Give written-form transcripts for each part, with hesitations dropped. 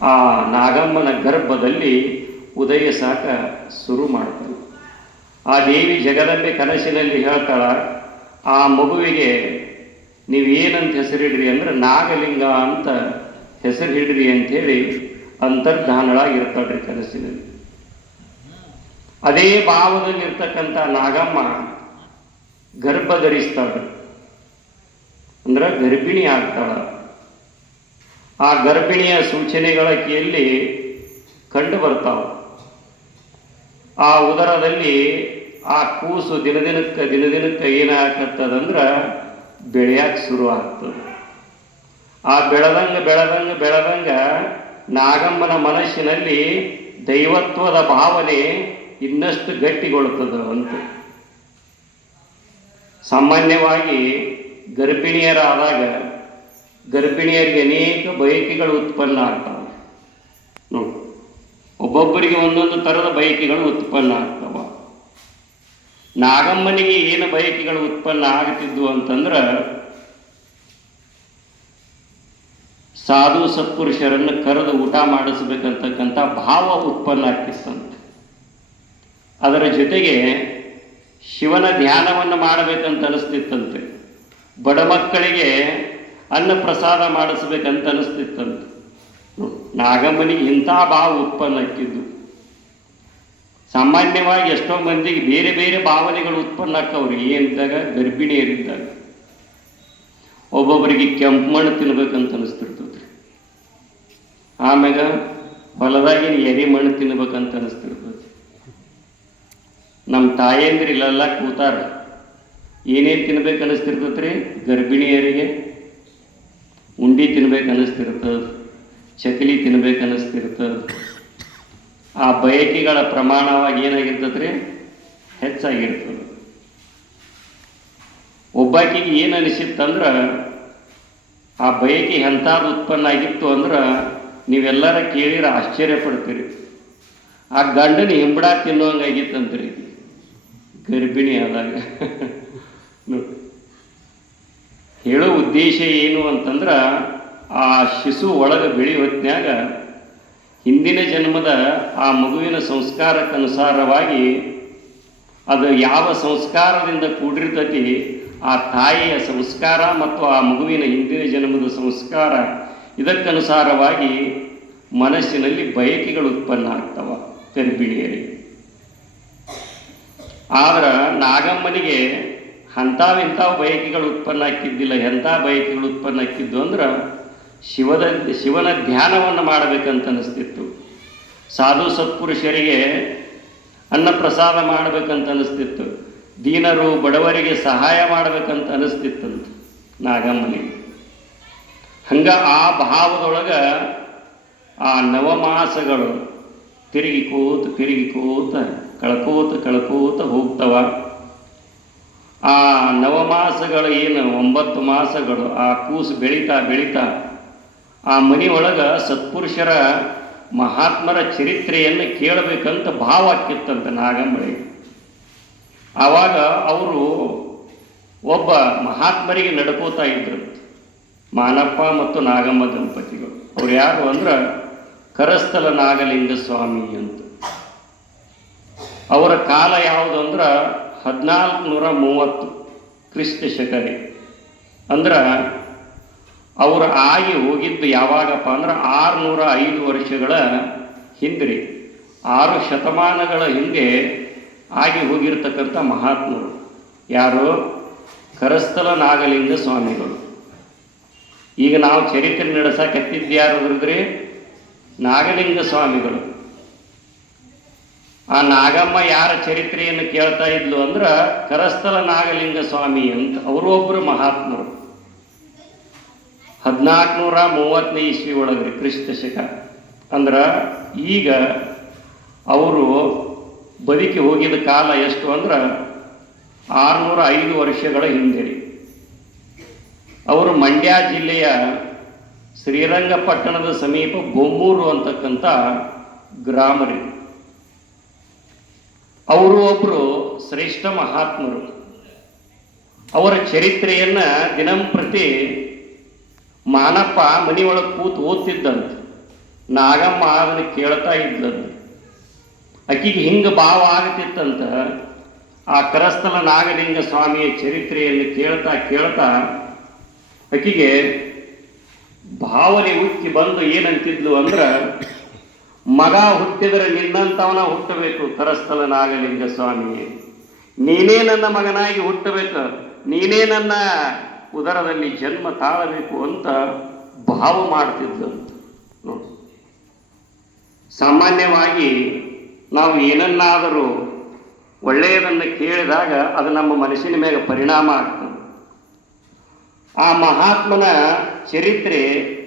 ಆ ನಾಗಮ್ಮನ ಗರ್ಭದಲ್ಲಿ ಉದಯ ಸಾಕ ಶುರು ಮಾಡ್ತಾಳೆ. ಆ ದೇವಿ ಜಗದಂಬೆ ಕನಸಿನಲ್ಲಿ ಹೇಳ್ತಾಳ, ಆ ಮಗುವಿಗೆ ನೀವೇನಂತ ಹೆಸರಿಡ್ರಿ ಅಂದ್ರೆ ನಾಗಲಿಂಗ ಅಂತ ಹೆಸರು ಹಿಡ್ರಿ ಅಂಥೇಳಿ ಅಂತರ್ಧಾನಳಾಗಿರ್ತಾಳ್ರಿ ಕನಸಿನಲ್ಲಿ. ಅದೇ ಭಾವದಲ್ಲಿರ್ತಕ್ಕಂಥ ನಾಗಮ್ಮ ಗರ್ಭ ಧರಿಸ್ತಾಳ್ರಿ, ಅಂದ್ರೆ ಗರ್ಭಿಣಿ ಆಗ್ತಾಳ. ಆ ಗರ್ಭಿಣಿಯ ಸೂಚನೆಗಳ ಕೀಯಲ್ಲಿ ಕಂಡು ಬರ್ತಾವ. ಆ ಉದರದಲ್ಲಿ ಆ ಕೂಸು ದಿನದಿನಕ್ಕೆ ಏನಾಗತ್ತದಂದ್ರೆ ಬೆಳೆಯಕ್ಕೆ ಶುರು ಆಗ್ತದೆ. ಆ ಬೆಳೆದಂಗ ನಾಗಮ್ಮನ ಮನಸ್ಸಿನಲ್ಲಿ ದೈವತ್ವದ ಭಾವನೆ ಇನ್ನಷ್ಟು ಗಟ್ಟಿಗೊಳ್ಳುತ್ತದೆ ಅಂತ. ಸಾಮಾನ್ಯವಾಗಿ ಗರ್ಭಿಣಿಯರಾದಾಗ ಗರ್ಭಿಣಿಯರಿಗೆ ಅನೇಕ ಬಯಕೆಗಳು ಉತ್ಪನ್ನ ಆಗ್ತವೆ. ನೋಡಿ, ಒಬ್ಬೊಬ್ಬರಿಗೆ ಒಂದೊಂದು ಥರದ ಬಯಕೆಗಳು ಉತ್ಪನ್ನ ಆಗ್ತವ. ನಾಗಮ್ಮನಿಗೆ ಏನು ಬಯಕೆಗಳು ಉತ್ಪನ್ನ ಆಗ್ತಿದ್ವು ಅಂತಂದ್ರೆ, ಸಾಧು ಸತ್ಪುರುಷರನ್ನು ಕರೆದು ಊಟ ಮಾಡಿಸ್ಬೇಕಂತಕ್ಕಂಥ ಭಾವ ಉತ್ಪನ್ನ ಆಗ್ತಿತ್ತಂತೆ. ಅದರ ಜೊತೆಗೆ ಶಿವನ ಧ್ಯಾನವನ್ನು ಮಾಡಬೇಕಂತ ಅನಿಸ್ತಿತ್ತಂತೆ. ಬಡ ಮಕ್ಕಳಿಗೆ ಅನ್ನ ಪ್ರಸಾದ ಮಾಡಿಸ್ಬೇಕಂತ ಅನಿಸ್ತಿತ್ತಂತೆ. ನಾಗಮ್ಮನಿಗೆ ಇಂಥ ಭಾವ ಉತ್ಪನ್ನ ಆಗ್ತಿದ್ದು. ಸಾಮಾನ್ಯವಾಗಿ ಎಷ್ಟೋ ಮಂದಿಗೆ ಬೇರೆ ಬೇರೆ ಭಾವನೆಗಳು ಉತ್ಪನ್ನ ಆಕ್ಕವ್ರಿ ಏನಿದ್ದಾಗ, ಗರ್ಭಿಣಿಯರಿದ್ದಾಗ. ಒಬ್ಬೊಬ್ಬರಿಗೆ ಕೆಂಪು ಮಣ್ಣು ತಿನ್ಬೇಕಂತ ಅನಿಸ್ತಿರ್ತದ್ರಿ. ಆಮ್ಯಾಗ ಹೊಲದಾಗಿನ ಎರೆ ಮಣ್ಣು ತಿನ್ಬೇಕಂತ ಅನಿಸ್ತಿರ್ತದೆ. ನಮ್ಮ ತಾಯಂದ್ರಿ ಇಲ್ಲೆಲ್ಲ ಕೂತಾರ, ಏನೇನು ತಿನ್ಬೇಕು ಅನಿಸ್ತಿರ್ತದ್ರಿ? ಗರ್ಭಿಣಿಯರಿಗೆ ಉಂಡಿ ತಿನ್ಬೇಕು ಅನಿಸ್ತಿರ್ತದೆ, ಚಕಲಿ ತಿನ್ಬೇಕು ಅನಿಸ್ತಿರ್ತದೆ. ಆ ಬಯಕೆಗಳ ಪ್ರಮಾಣವಾಗಿ ಏನಾಗಿರ್ತದ್ರಿ? ಹೆಚ್ಚಾಗಿರ್ತದೆ. ಒಬ್ಬಾಕಿಗೆ ಏನು ಅನಿಸಿತ್ತಂದ್ರೆ, ಆ ಬಯಕೆ ಎಂಥದ್ದು ಉತ್ಪನ್ನ ಆಗಿತ್ತು ಅಂದ್ರೆ ನೀವೆಲ್ಲರ ಕೇಳಿದ್ರೆ ಆಶ್ಚರ್ಯ ಪಡ್ತೀರಿ. ಆ ಗಂಡನ ಹಿಂಬಡ ತಿನ್ನುವಂಗಾಗಿತ್ತಂತ್ರಿ ಗರ್ಭಿಣಿ ಆದಾಗ. ಹೇಳೋ ಉದ್ದೇಶ ಏನು ಅಂತಂದ್ರೆ, ಆ ಶಿಶು ಒಳಗೆ ಬೆಳೆಯುವ ಹೊತ್ನ್ಯಾಗ ಹಿಂದಿನ ಜನ್ಮದ ಆ ಮಗುವಿನ ಸಂಸ್ಕಾರಕ್ಕನುಸಾರವಾಗಿ ಅದು ಯಾವ ಸಂಸ್ಕಾರದಿಂದ ಕೂಡಿರ್ತತಿ, ಆ ತಾಯಿಯ ಸಂಸ್ಕಾರ ಮತ್ತು ಆ ಮಗುವಿನ ಹಿಂದಿನ ಜನ್ಮದ ಸಂಸ್ಕಾರ, ಇದಕ್ಕನುಸಾರವಾಗಿ ಮನಸ್ಸಿನಲ್ಲಿ ಬಯಕೆಗಳು ಉತ್ಪನ್ನ ಆಗ್ತವ ಗರ್ಭಿಣಿಯರಿಗೆ. ಆದ್ರೆ ನಾಗಮ್ಮನಿಗೆ ಅಂಥವಿಂಥವು ಬಯಕೆಗಳು ಉತ್ಪನ್ನ ಆಗ್ತಿದ್ದಿಲ್ಲ. ಎಂಥ ಬಯಕೆಗಳು ಉತ್ಪನ್ನ ಆಗ್ತಿದ್ದು ಅಂದ್ರೆ ಶಿವನ ಧ್ಯಾನವನ್ನು ಮಾಡಬೇಕಂತ ಅನಿಸ್ತಿತ್ತು. ಸಾಧು ಸತ್ಪುರುಷರಿಗೆ ಅನ್ನ ಪ್ರಸಾದ ಮಾಡಬೇಕಂತ ಅನಿಸ್ತಿತ್ತು. ದೀನರು ಬಡವರಿಗೆ ಸಹಾಯ ಮಾಡಬೇಕಂತ ಅನಿಸ್ತಿತ್ತಂತ ನಾಗಮ್ಮನಿಗೆ. ಹಂಗ ಆ ಭಾವದೊಳಗೆ ಆ ನವಮಾಸಗಳು ತಿರುಗಿಕೋತ ಕಳ್ಕೋತ ಹೋಗ್ತವ. ಆ ನವಮಾಸಗಳು ಏನು 9 ಮಾಸಗಳು ಆ ಕೂಸು ಬೆಳೀತಾ ಆ ಮನೆಯೊಳಗೆ ಸತ್ಪುರುಷರ ಮಹಾತ್ಮರ ಚರಿತ್ರೆಯನ್ನು ಕೇಳಬೇಕಂತ ಭಾವ ಆಗ್ತಿತ್ತಂತ ನಾಗಮ್ಮಳಿಗೆ. ಆವಾಗ ಅವರು ಒಬ್ಬ ಮಹಾತ್ಮರಿಗೆ ನಡ್ಕೋತಾ ಇದ್ರು, ಮಾನಪ್ಪ ಮತ್ತು ನಾಗಮ್ಮ ದಂಪತಿಗಳು. ಅವ್ರು ಯಾರು ಅಂದ್ರೆ ಕರಸ್ಥಲ ನಾಗಲಿಂಗ ಸ್ವಾಮಿ ಅಂತ. ಅವರ ಕಾಲ ಯಾವುದು ಅಂದ್ರೆ 1430 ಕ್ರಿಸ್ತ ಶಕರಿ. ಅಂದ್ರೆ ಅವರು ಆಗಿ ಹೋಗಿದ್ದು ಯಾವಾಗಪ್ಪ ಅಂದ್ರೆ 605 ವರ್ಷಗಳ ಹಿಂದ್ರಿ, 6 ಶತಮಾನಗಳ ಹಿಂದೆ ಆಗಿ ಹೋಗಿರ್ತಕ್ಕಂಥ ಮಹಾತ್ಮರು ಯಾರು? ಕರಸ್ಥಲ ನಾಗಲಿಂಗ ಸ್ವಾಮಿಗಳು. ಈಗ ನಾವು ಚರಿತ್ರೆ ನಡೆಸಕತ್ತಿದ್ಯಾರು ಅಂದ್ರೆ ನಾಗಲಿಂಗ ಸ್ವಾಮಿಗಳು. ಆ ನಾಗಮ್ಮ ಯಾರ ಚರಿತ್ರೆಯನ್ನು ಕೇಳ್ತಾ ಇದ್ಲು ಅಂದ್ರೆ ಕರಸ್ಥಲ ನಾಗಲಿಂಗ ಸ್ವಾಮಿ ಅಂತ. ಅವರು ಒಬ್ಬರು ಮಹಾತ್ಮರು. 1430ನೇ ಇಸ್ವಿ ಒಳಗ್ರಿ ಕ್ರಿಸ್ತ ಶಕ. ಅಂದ್ರೆ ಈಗ ಅವರು ಬದುಕಿ ಹೋಗಿದ ಕಾಲ ಎಷ್ಟು ಅಂದ್ರೆ 605 ವರ್ಷಗಳ ಹಿಂದೆ ರೀ. ಅವರು ಮಂಡ್ಯ ಜಿಲ್ಲೆಯ ಶ್ರೀರಂಗಪಟ್ಟಣದ ಸಮೀಪ ಬೊಮ್ಮೂರು ಅಂತಕ್ಕಂಥ ಗ್ರಾಮ ರೀ. ಅವರು ಒಬ್ಬರು ಶ್ರೇಷ್ಠ ಮಹಾತ್ಮರು. ಅವರ ಚರಿತ್ರೆಯನ್ನು ದಿನಂಪ್ರತಿ ಮಾನಪ್ಪ ಮನೆಯೊಳಗೆ ಕೂತು ಓದ್ತಿದ್ದಂತೆ. ನಾಗಮ್ಮ ಅದನ್ನು ಕೇಳ್ತಾ ಇದ್ಲದು. ಆಕಿಗೆ ಹಿಂಗೆ ಭಾವ ಆಗತಿತ್ತಂತ. ಆ ಕರಸ್ಥಲ ನಾಗಲಿಂಗ ಸ್ವಾಮಿಯ ಚರಿತ್ರೆಯನ್ನು ಕೇಳ್ತಾ ಕೇಳ್ತಾ ಆಕಿಗೆ ಭಾವನೆ ಉಕ್ಕಿ ಬಂದು ಏನಂತಿದ್ಲು ಅಂದ್ರೆ, ಮಗ ಹುಟ್ಟಿದರೆ ನಿನ್ನಂತವನ ಹುಟ್ಟಬೇಕು ಕರಸ್ಥಲ ನಾಗಲಿಂಗ ಸ್ವಾಮಿ, ನೀನೇ ನನ್ನ ಮಗನಾಗಿ ಹುಟ್ಟಬೇಕು, ನೀನೇ ನನ್ನ ಉದರದಲ್ಲಿ ಜನ್ಮ ತಾಳಬೇಕು ಅಂತ ಭಾವ ಮಾಡ್ತಿದ್ದಂತ. ನೋಡಿ, ಸಾಮಾನ್ಯವಾಗಿ ನಾವು ಏನನ್ನಾದರೂ ಒಳ್ಳೆಯದನ್ನು ಕೇಳಿದಾಗ ಅದು ನಮ್ಮ ಮನಸ್ಸಿನ ಮೇಲೆ ಪರಿಣಾಮ ಆಗ್ತದೆ. ಆ ಮಹಾತ್ಮನ ಚರಿತ್ರೆ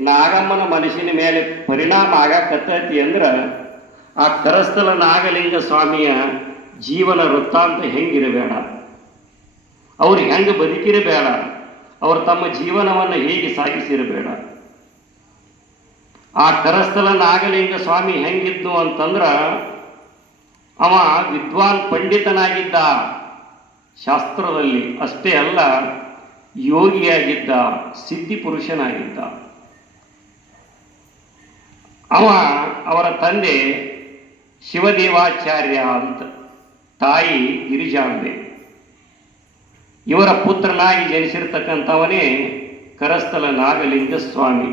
ನಾಗಮ್ಮನ ಮನಸ್ಸಿನ ಮೇಲೆ ಪರಿಣಾಮ ಆಗಕತ್ತೈತಿ ಅಂದ್ರೆ ಆ ಕರಸ್ಥಲ ನಾಗಲಿಂಗ ಸ್ವಾಮಿಯ ಜೀವನ ವೃತ್ತಾಂತ ಹೆಂಗಿರಬೇಡ, ಅವ್ರು ಹೆಂಗೆ ಬದುಕಿರಬೇಡ, ಅವರು ತಮ್ಮ ಜೀವನವನ್ನು ಹೇಗೆ ಸಾಗಿಸಿರಬೇಡ. ಆ ಕರಸ್ಥಲ ನಾಗಲಿಂಗ ಸ್ವಾಮಿ ಹೆಂಗಿದ್ದು ಅಂತಂದ್ರೆ, ಅವ ವಿದ್ವಾನ್ ಪಂಡಿತನಾಗಿದ್ದ, ಶಾಸ್ತ್ರದಲ್ಲಿ ಅಷ್ಟೇ ಅಲ್ಲ ಯೋಗಿಯಾಗಿದ್ದ, ಸಿದ್ಧಿ ಪುರುಷನಾಗಿದ್ದ. ಅವರ ತಂದೆ ಶಿವದೇವಾಚಾರ್ಯ ಅಂತ, ತಾಯಿ ಗಿರಿಜಾಂಬೆ. ಇವರ ಪುತ್ರನಾಗಿ ಜನಿಸಿರ್ತಕ್ಕಂಥವನೇ ಕರಸ್ಥಲ ನಾಗಲಿಂಗ ಸ್ವಾಮಿ.